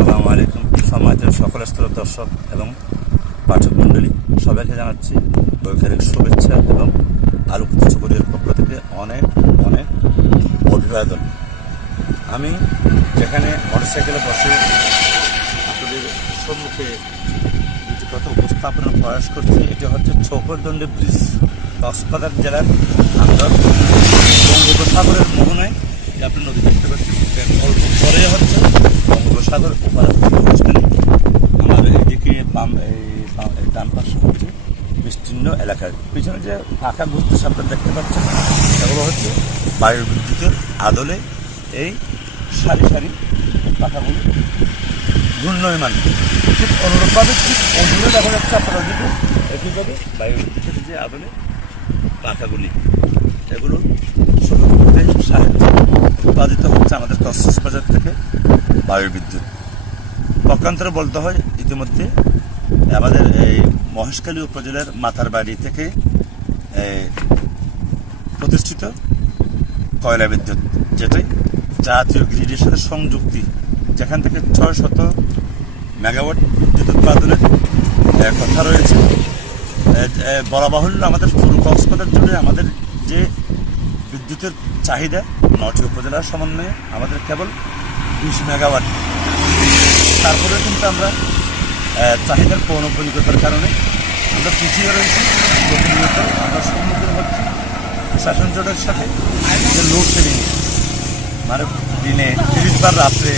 আসসালামু আলাইকুম সমাজের সকল স্তরের দর্শক এবং পাঠক মণ্ডলী, সবাইকে জানাচ্ছি বৈজ্ঞানিক শুভেচ্ছা এবং আলোকিত চকরিয়ার পক্ষ থেকে অনেক অনেক অভিবাদন। আমি যেখানে মোটরসাইকেলে বসে আপনাদের সম্মুখে দুটি কথা উপস্থাপনের প্রয়াস করছি, এটি হচ্ছে চৌকরদণ্ডী ব্রিজ, কক্সবাজার জেলার আন্দর বঙ্গোপসাগরের মোহনায় আপনি নদী দেখতে পাচ্ছেন অল্প পরে হচ্ছে। আমার এইদিকে বাম এই ডান পাশে হচ্ছে বিস্তীর্ণ এলাকায় পিছনে যে ফাঁকা ঘুরতে আপনারা দেখতে পাচ্ছেন, সেগুলো হচ্ছে বায়ু বিদ্যুতের আদলে এই সারি সারি পাখাগুলি ঘূর্ণয়মান ঠিক অনুরূপভাবে ঠিক অদূরে দেখা যাচ্ছে আপনারা যদি একইভাবে বায়ু বিদ্যুতের যে আদলে পাখাগুলি, এগুলো শুরু সাহায্য উৎপাদিত হচ্ছে আমাদের কক্সবাজার থেকে বায়ু বিদ্যুৎ পক্ষান্তরে বলতে হয়, ইতিমধ্যে আমাদের এই মহেশখালী উপজেলার মাথার বাড়ি থেকে প্রতিষ্ঠিত কয়লা বিদ্যুৎ যেটাই জাতীয় গ্রিডের সাথে সংযুক্তি, যেখান থেকে ছয় শত মেগাওয়াট বিদ্যুৎ উৎপাদনের কথা রয়েছে। বলা বাহুল্য আমাদের পুরো কক্সবাজার জুড়ে আমাদের যে বিদ্যুতের চাহিদা নটি উপজেলার সমন্বয়ে আমাদের কেবল বিশ মেগাওয়াট। তারপরে কিন্তু আমরা চাহিদার পৌনপরিকতার কারণে আমরা পিছিয়ে রয়েছি। প্রতিনিয়ত আমরা সম্মুখীন হচ্ছি শাসন জোটের সাথে যে লোডশেডিং মানে দিনে তিরিশ বার রাত্রে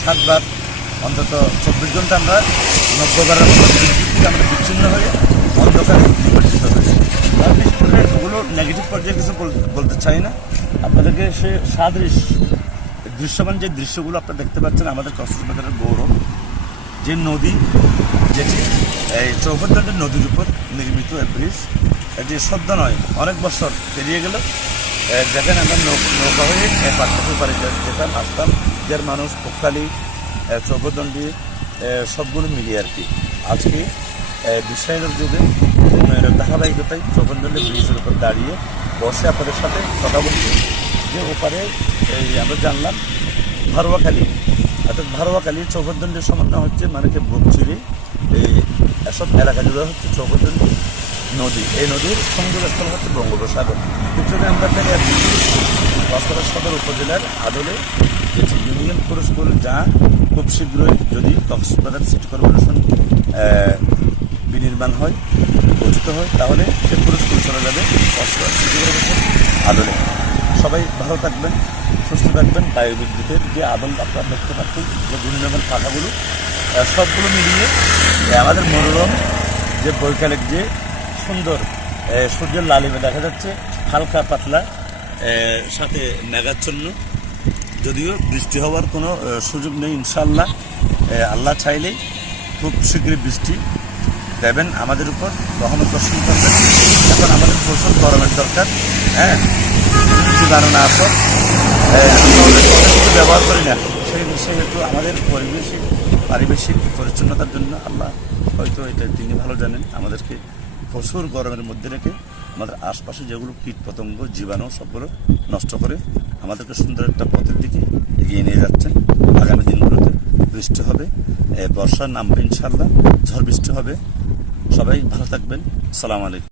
সাতবার অন্তত চব্বিশ ঘণ্টা আমরা নব্বইবারের মতো বিদ্যুৎ আমরা বিচ্ছিন্ন হয়ে অন্ধকারে নিমজ্জিত হয়েছি। ওগুলো নেগেটিভ পর্যায়ে কিছু বল- বলতে চাই না। আপনাদেরকে সে সাদৃশ, দৃশ্যমান যে দৃশ্যগুলো আপনারা দেখতে পাচ্ছেন, আমাদের কক্সবাজারের গৌরব। যে নদী, যেটি, এই চৌহদ্দারের নদীর উপর নির্মিত এই ব্রিজ, এটি সদ্য নয়, অনেক বছর পেরিয়ে গেল। যেখানে আমরা নৌকা হয়ে এ পার যেতাম আসতাম যার মানুষ পোকালি চৌহদ্দণ্ডী সবগুলো মিলিয়ে আর কি। আজকে বিশ্বায়নের যুগে ধারাবাহিকতায় চৌহদ্দণ্ডী ব্রিজের উপর দাঁড়িয়ে বসে আপনাদের সাথে কথা বলছি যে ওপারে এই আমরা জানলাম, ভারোয়াখালী। অর্থাৎ ভারোয়াখালী চৌহদ্দণ্ডের সমন্বয় হচ্ছে মানে কি বুকচিরি এই এসব এলাকা জুড়ে হচ্ছে চৌহদ্দণ্ডী নদী। এই নদীর সংযোগস্থল হচ্ছে বঙ্গোপসাগর। পিছনে আমরা পেয়ে যাচ্ছি সদর উপজেলার আদলে যেটি ইউনিয়ন পুরস্কুল যা খুব শীঘ্রই যদি কক্সবাজার সিটি কর্পোরেশন বিনির্মাণ হয় গঠিত হয়, তাহলে সে পুরস্কুল চলে যাবে। আদলে সবাই ভালো থাকবেন, সুস্থ থাকবেন বায়ু বিদ্যুতের যে আদল আপনারা দেখতে পাচ্ছেন, যে ঘূর্ণির্মাণ পাখাগুলো সবগুলো মিলিয়ে আমাদের মনোরম যে বৈকালিক যে সুন্দর সূর্যের লালিমে দেখা যাচ্ছে, হালকা পাতলা সাথে মেঘাচ্ছন্ন। যদিও বৃষ্টি হওয়ার কোনো সুযোগ নেই ইনশাল্লাহ আল্লাহ চাইলেই খুব শীঘ্রই বৃষ্টি দেবেন আমাদের উপর রহমত বর্ষণ করবেন। এখন আমাদের প্রচুর গরমের দরকার হ্যাঁ? জীবাণু নাশক আহ, আমরা ব্যবহার করি না। সেই বিষয়ে সেহেতু আমাদের পরিবেশিক পারিবেশিক পরিচ্ছন্নতার জন্য আল্লাহ হয়তো এটা তিনি ভালো জানেন। আমাদেরকে প্রচুর গরমের মধ্যে রেখে আমাদের আশপাশে যেগুলো কীট পতঙ্গ জীবাণু সবগুলো নষ্ট করে আমাদেরকে সুন্দর একটা পথের দিকে এগিয়ে নিয়ে যাচ্ছেন। আগামী দিনগুলোতে বৃষ্টি হবে বর্ষা নামবে ইনশাল্লাহ ঝড় বৃষ্টি হবে। সবাই ভালো থাকবেন সালাম আলাইকুম